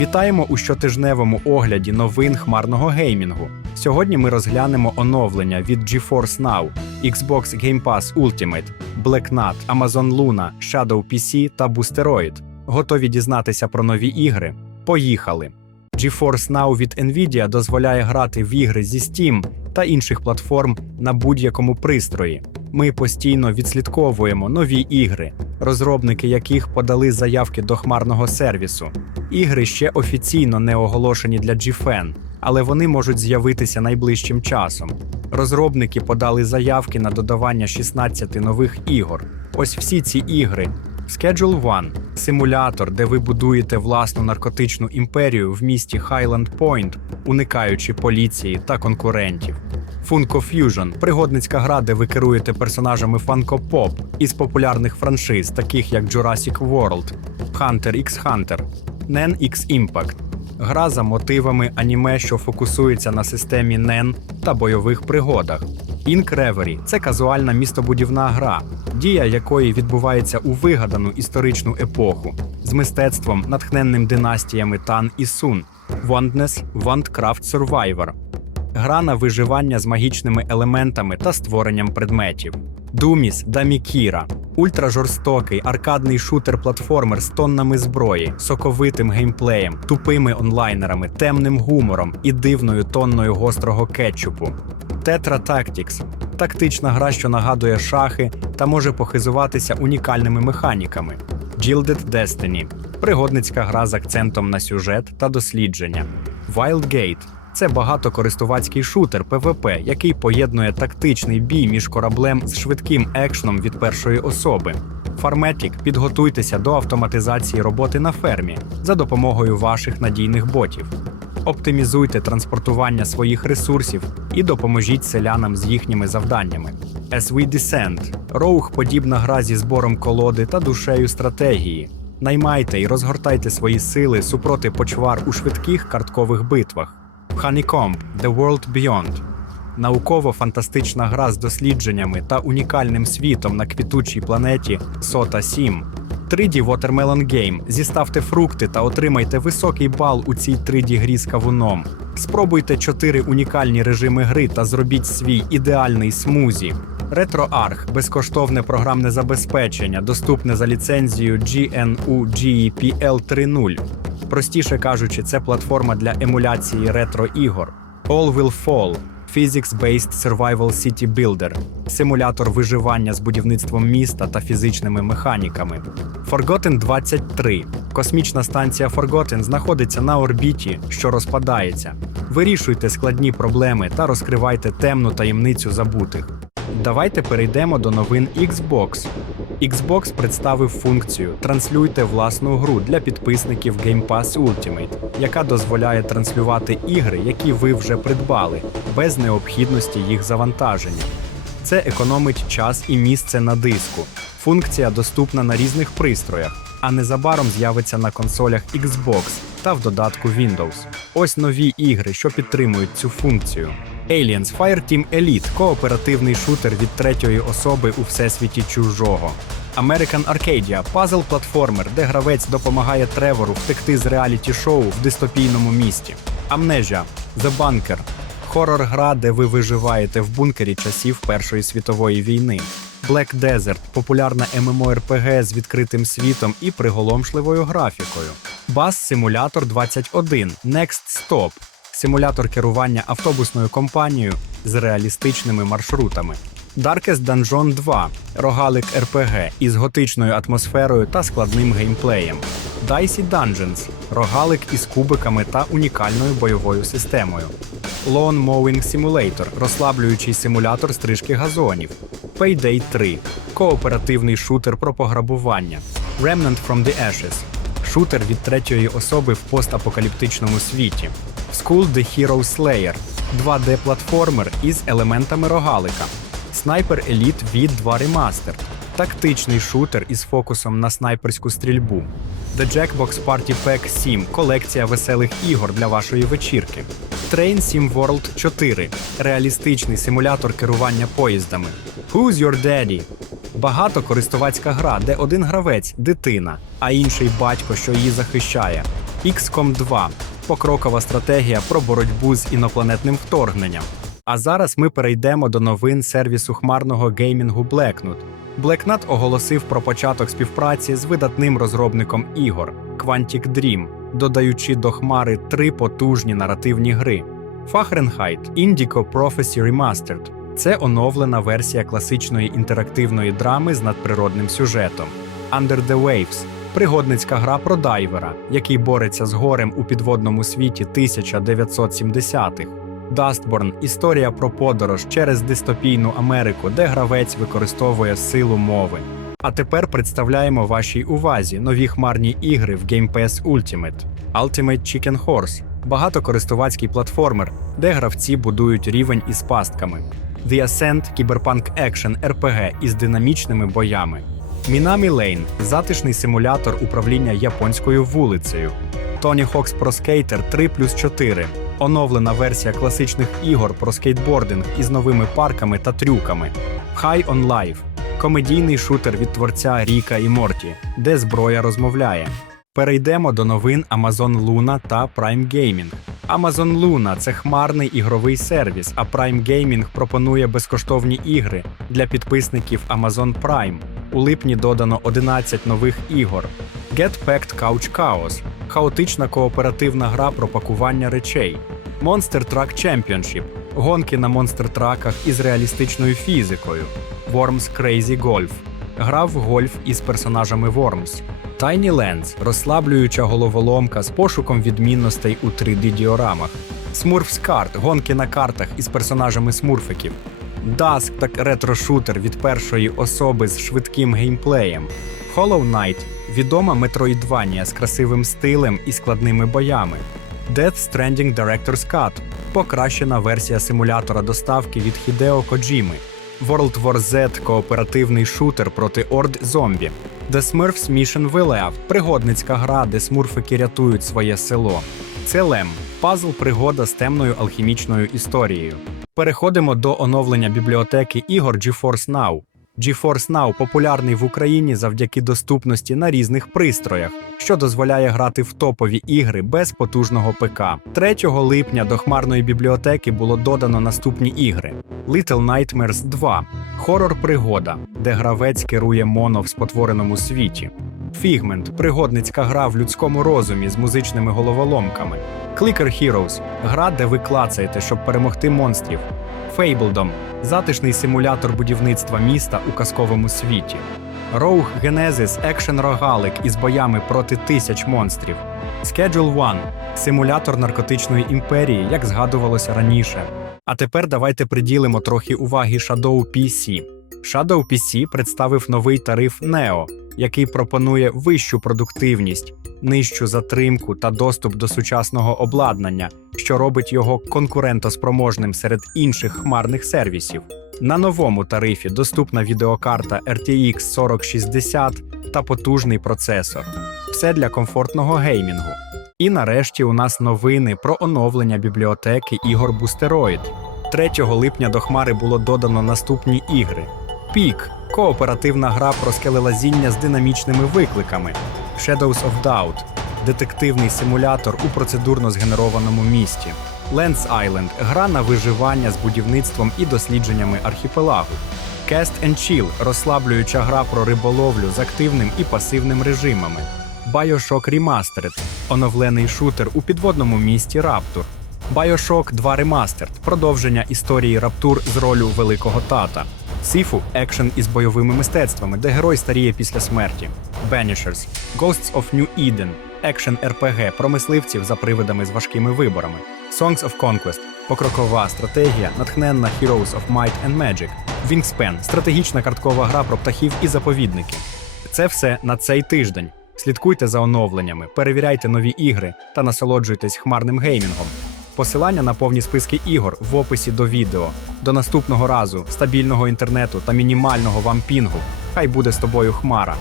Вітаємо у щотижневому огляді новин хмарного геймінгу. Сьогодні ми розглянемо оновлення від GeForce Now, Xbox Game Pass Ultimate, Black Nut, Amazon Luna, Shadow PC та Boosteroid. Готові дізнатися про нові ігри? Поїхали! GeForce Now від Nvidia дозволяє грати в ігри зі Steam та інших платформ на будь-якому пристрої. Ми постійно відслідковуємо нові ігри, розробники яких подали заявки до хмарного сервісу. Ігри ще офіційно не оголошені для GFN, але вони можуть з'явитися найближчим часом. Розробники подали заявки на додавання 16 нових ігор. Ось всі ці ігри. Schedule One – симулятор, де ви будуєте власну наркотичну імперію в місті Highland Point, уникаючи поліції та конкурентів. Funko Fusion – пригодницька гра, де ви керуєте персонажами Funko Pop із популярних франшиз, таких як Jurassic World, Hunter x Hunter, NEN X Impact. Гра за мотивами аніме, що фокусується на системі NEN та бойових пригодах. Ink Reverie – це казуальна містобудівна гра, дія якої відбувається у вигадану історичну епоху з мистецтвом, натхненним династіями Тан і Сун, Wondness – Wandcraft Survivor. Гра на виживання з магічними елементами та створенням предметів. Думіс Дамікіра ультражорстокий аркадний шутер-платформер з тоннами зброї, соковитим геймплеєм, тупими онлайнерами, темним гумором і дивною тонною гострого кетчупу. Tetra Tactics – тактична гра, що нагадує шахи та може похизуватися унікальними механіками. Gilded Destiny – пригодницька гра з акцентом на сюжет та дослідження. Wildgate – це багатокористувацький шутер PvP, який поєднує тактичний бій між кораблем з швидким екшном від першої особи. Фарметік підготуйтеся до автоматизації роботи на фермі за допомогою ваших надійних ботів. Оптимізуйте транспортування своїх ресурсів і допоможіть селянам з їхніми завданнями. As We Descend – роух подібна гра зі збором колоди та душею стратегії. Наймайте і розгортайте свої сили супроти почвар у швидких карткових битвах. Honeycomb – The World Beyond – науково-фантастична гра з дослідженнями та унікальним світом на квітучій планеті Сота 7. 3D Watermelon Game. Зіставте фрукти та отримайте високий бал у цій 3D грі з кавуном. Спробуйте 4 унікальні режими гри та зробіть свій ідеальний смузі. RetroArch – безкоштовне програмне забезпечення, доступне за ліцензією GNU GEPL 3.0. Простіше кажучи, це платформа для емуляції ретро-ігор. All Will Fall – Physics-Based Survival City Builder – симулятор виживання з будівництвом міста та фізичними механіками. Forgotten 23 – космічна станція Forgotten знаходиться на орбіті, що розпадається. Вирішуйте складні проблеми та розкривайте темну таємницю забутих. Давайте перейдемо до новин Xbox. Xbox представив функцію Транслюйте власну гру для підписників Game Pass Ultimate, яка дозволяє транслювати ігри, які ви вже придбали, без необхідності їх завантаження. Це економить час і місце на диску. Функція доступна на різних пристроях, а незабаром з'явиться на консолях Xbox та в додатку Windows. Ось нові ігри, що підтримують цю функцію. Aliens Fireteam Elite – кооперативний шутер від третьої особи у всесвіті чужого. American Arcadia – пазл-платформер, де гравець допомагає Тревору втекти з реаліті-шоу в дистопійному місті. Amnesia – The Bunker – хорор-гра, де ви виживаєте в бункері часів Першої світової війни. Black Desert – популярна MMORPG з відкритим світом і приголомшливою графікою. Bus Simulator 21 Next Stop симулятор керування автобусною компанією з реалістичними маршрутами. Darkest Dungeon 2 рогалик РПГ із готичною атмосферою та складним геймплеєм. Dicey Dungeons рогалик із кубиками та унікальною бойовою системою. Lawn Mowing Simulator розслаблюючий симулятор стрижки газонів. Payday 3 кооперативний шутер про пограбування. Remnant from the Ashes шутер від третьої особи в постапокаліптичному світі. School the Hero Slayer 2D-платформер із елементами рогалика. Снайпер Elite від 2 Remastered тактичний шутер із фокусом на снайперську стрільбу. The Jackbox Party Pack 7 колекція веселих ігор для вашої вечірки. Train Sim World 4 реалістичний симулятор керування поїздами. Who's Your Daddy? Багатокористувацька гра, де один гравець дитина, а інший батько, що її захищає. XCOM 2 покрокова стратегія про боротьбу з інопланетним вторгненням. А зараз ми перейдемо до новин сервісу хмарного геймінгу Blacknut. Blacknut оголосив про початок співпраці з видатним розробником ігор Quantic Dream, додаючи до хмари три потужні наративні гри: Fahrenheit Indigo Prophecy Remastered це оновлена версія класичної інтерактивної драми з надприродним сюжетом. Under the Waves пригодницька гра про дайвера, який бореться з горем у підводному світі 1970-х. Dustborn – історія про подорож через дистопійну Америку, де гравець використовує силу мови. А тепер представляємо вашій увазі нові хмарні ігри в Game Pass Ultimate. Ultimate Chicken Horse – багатокористувацький платформер, де гравці будують рівень із пастками. The Ascent – кіберпанк екшен RPG із динамічними боями. Minami Lane – затишний симулятор управління японською вулицею. Tony Hawk's Pro Skater 3 плюс 4 – оновлена версія класичних ігор про скейтбординг із новими парками та трюками. High on Life – комедійний шутер від творця Ріка і Морті, де зброя розмовляє. Перейдемо до новин Amazon Luna та Prime Gaming. Amazon Luna – це хмарний ігровий сервіс, а Prime Gaming пропонує безкоштовні ігри для підписників Amazon Prime. У липні додано 11 нових ігор. Get Packed Couch Chaos – хаотична кооперативна гра про пакування речей. Monster Truck Championship – гонки на монстр-траках із реалістичною фізикою. Worms Crazy Golf – гра в гольф із персонажами Worms. Tiny Lands – розслаблююча головоломка з пошуком відмінностей у 3D-діорамах. Smurfs Kart – гонки на картах із персонажами смурфиків. Dusk – так ретро-шутер від першої особи з швидким геймплеєм. Hollow Knight – відома метроїдванія з красивим стилем і складними боями. Death Stranding Director's Cut – покращена версія симулятора доставки від Хідео Коджіми. World War Z – кооперативний шутер проти орд зомбі. The Smurfs Mission Willow – пригодницька гра, де смурфики рятують своє село. Це Лем – пазл-пригода з темною алхімічною історією. Переходимо до оновлення бібліотеки ігор GeForce Now. GeForce Now популярний в Україні завдяки доступності на різних пристроях, що дозволяє грати в топові ігри без потужного ПК. 3 липня до хмарної бібліотеки було додано наступні ігри: Little Nightmares 2 хорор-пригода, де гравець керує моно в спотвореному світі. Figment – пригодницька гра в людському розумі з музичними головоломками. Clicker Heroes – гра, де ви клацаєте, щоб перемогти монстрів. Fabledom – затишний симулятор будівництва міста у казковому світі. Rogue Genesis – екшен рогалик із боями проти тисяч монстрів. Schedule One – симулятор наркотичної імперії, як згадувалося раніше. А тепер давайте приділимо трохи уваги Shadow PC. Shadow PC представив новий тариф Neo, який пропонує вищу продуктивність, нижчу затримку та доступ до сучасного обладнання, що робить його конкурентоспроможним серед інших хмарних сервісів. На новому тарифі доступна відеокарта RTX 4060 та потужний процесор. Все для комфортного геймінгу. І нарешті у нас новини про оновлення бібліотеки ігор Boosteroid. 3 липня до хмари було додано наступні ігри: Пік кооперативна гра про скелелазіння з динамічними викликами, Shadows of Doubt детективний симулятор у процедурно згенерованому місті, Lens Island гра на виживання з будівництвом і дослідженнями архіпелагу. Cast and Chill розслаблююча гра про риболовлю з активним і пасивним режимами. Bioshock Remastered оновлений шутер у підводному місті Раптур. Bioshock 2 Remastered продовження історії Раптур з ролю великого тата. Сіфу екшен із бойовими мистецтвами, де герой старіє після смерті. Banishers Ghosts of New Eden екшен RPG про мисливців за привидами з важкими виборами. Songs of Conquest покрокова стратегія, натхненна Heroes of Might and Magic. Wingspan стратегічна карткова гра про птахів і заповідники. Це все на цей тиждень. Слідкуйте за оновленнями, перевіряйте нові ігри та насолоджуйтесь хмарним геймінгом. Посилання на повні списки ігор в описі до відео. До наступного разу, стабільного інтернету та мінімального вам пінгу. Хай буде з тобою хмара.